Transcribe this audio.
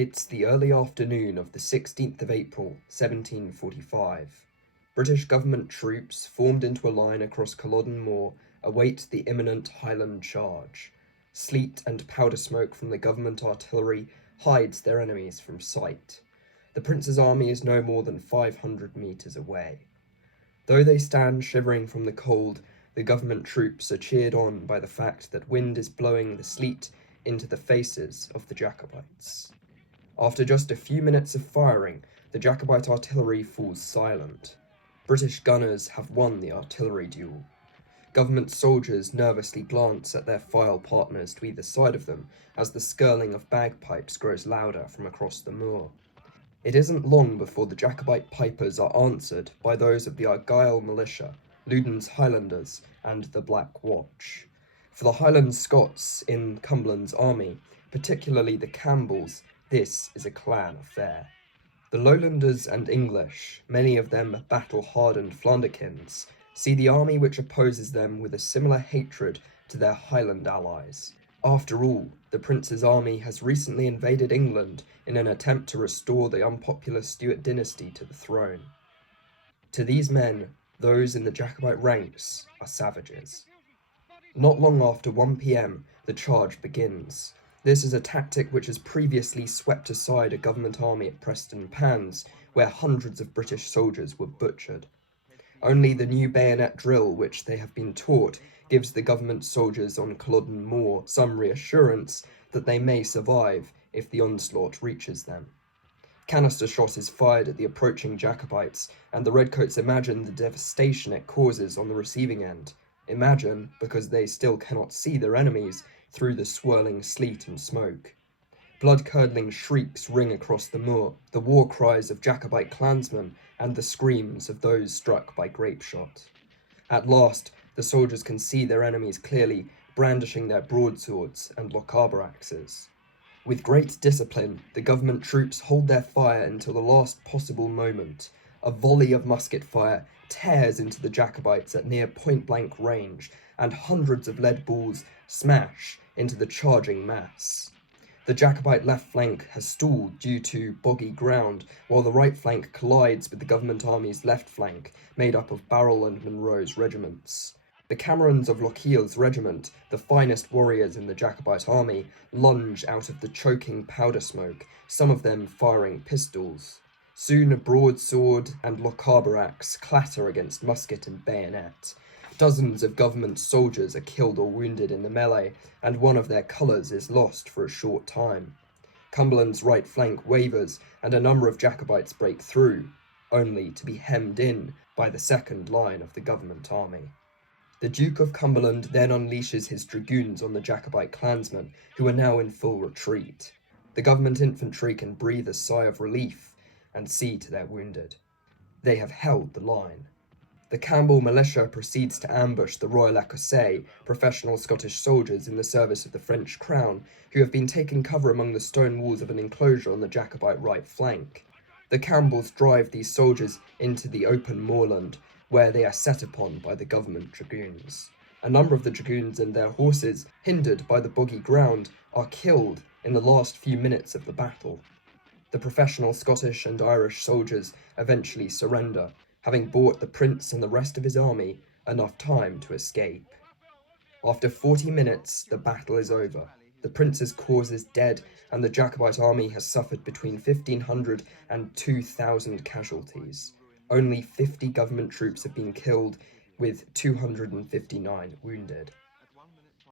It's the early afternoon of the 16th of April, 1745. British government troops, formed into a line across Culloden Moor, await the imminent Highland charge. Sleet and powder smoke from the government artillery hides their enemies from sight. The Prince's army is no more than 500 metres away. Though they stand shivering from the cold, the government troops are cheered on by the fact that wind is blowing the sleet into the faces of the Jacobites. After just a few minutes of firing, the Jacobite artillery falls silent. British gunners have won the artillery duel. Government soldiers nervously glance at their file partners to either side of them as the skirling of bagpipes grows louder from across the moor. It isn't long before the Jacobite pipers are answered by those of the Argyll Militia, Loudon's Highlanders, and the Black Watch. For the Highland Scots in Cumberland's army, particularly the Campbells, this is a clan affair. The Lowlanders and English, many of them battle-hardened Flanderkins, see the army which opposes them with a similar hatred to their Highland allies. After all, the Prince's army has recently invaded England in an attempt to restore the unpopular Stuart dynasty to the throne. To these men, those in the Jacobite ranks are savages. Not long after 1 p.m, the charge begins. This is a tactic which has previously swept aside a government army at Preston Pans, where hundreds of British soldiers were butchered. Only the new bayonet drill which they have been taught gives the government soldiers on Culloden Moor some reassurance that they may survive if the onslaught reaches them. Canister shot is fired at the approaching Jacobites, and the Redcoats imagine the devastation it causes on the receiving end. Imagine because they still cannot see their enemies through the swirling sleet and smoke. Blood-curdling shrieks ring across the moor, the war cries of Jacobite clansmen and the screams of those struck by grape-shot. At last, the soldiers can see their enemies clearly, brandishing their broadswords and Lochaber axes. With great discipline, the government troops hold their fire until the last possible moment. A volley of musket fire tears into the Jacobites at near point-blank range, and hundreds of lead balls smash into the charging mass. The Jacobite left flank has stalled due to boggy ground, while the right flank collides with the government army's left flank, made up of Barrel and Monro's regiments. The Camerons of Lochiel's regiment, the finest warriors in the Jacobite army, lunge out of the choking powder smoke, some of them firing pistols. Soon a broadsword and Lochaber axe clatter against musket and bayonet. Dozens of government soldiers are killed or wounded in the melee, and one of their colours is lost for a short time. Cumberland's right flank wavers, and a number of Jacobites break through, only to be hemmed in by the second line of the government army. The Duke of Cumberland then unleashes his dragoons on the Jacobite clansmen, who are now in full retreat. The government infantry can breathe a sigh of relief and see to their wounded. They have held the line. The Campbell militia proceeds to ambush the Royal Ecossais, professional Scottish soldiers in the service of the French crown, who have been taking cover among the stone walls of an enclosure on the Jacobite right flank. The Campbells drive these soldiers into the open moorland, where they are set upon by the government dragoons. A number of the dragoons and their horses, hindered by the boggy ground, are killed in the last few minutes of the battle. The professional Scottish and Irish soldiers eventually surrender, having bought the Prince and the rest of his army enough time to escape. After 40 minutes, the battle is over. The Prince's cause is dead, and the Jacobite army has suffered between 1,500 and 2,000 casualties. Only 50 government troops have been killed, with 259 wounded.